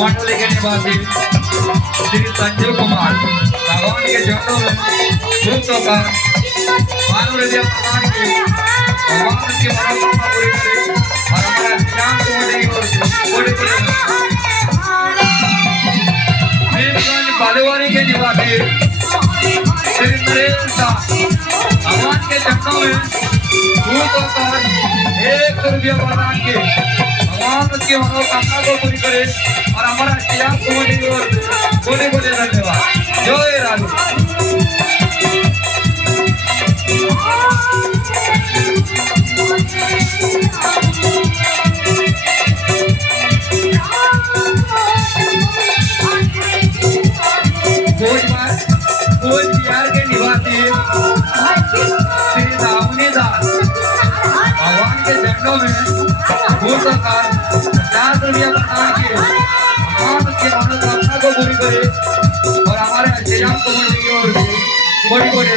कुमारटोली के निवासी श्री संजीव कुमार भगवान के चरणों में भूत होकर मानव हृदय भगवान की मनोकामना पूरी करे और हमारा श्याम कुमार की ओर से कोटि कोटि बालेवाड़ी के निवासी श्री नरेश भगवान के चरणों में भूत होकर 1 रुपया प्रदान के भगवान की मनोकामना को पूरी करे और हमारा श्याम कुमार की ओर से कोटि कोटि धन्यवाद। जय राधे। कोच बिहार के निवासी श्री दामुनी दास भगवान के चरणों में भूत होकर 50 रुपया प्रदान के भगवान की मनोकामना को पूरी करे और हमारे श्याम कुमार की ओर से कोटि कोटि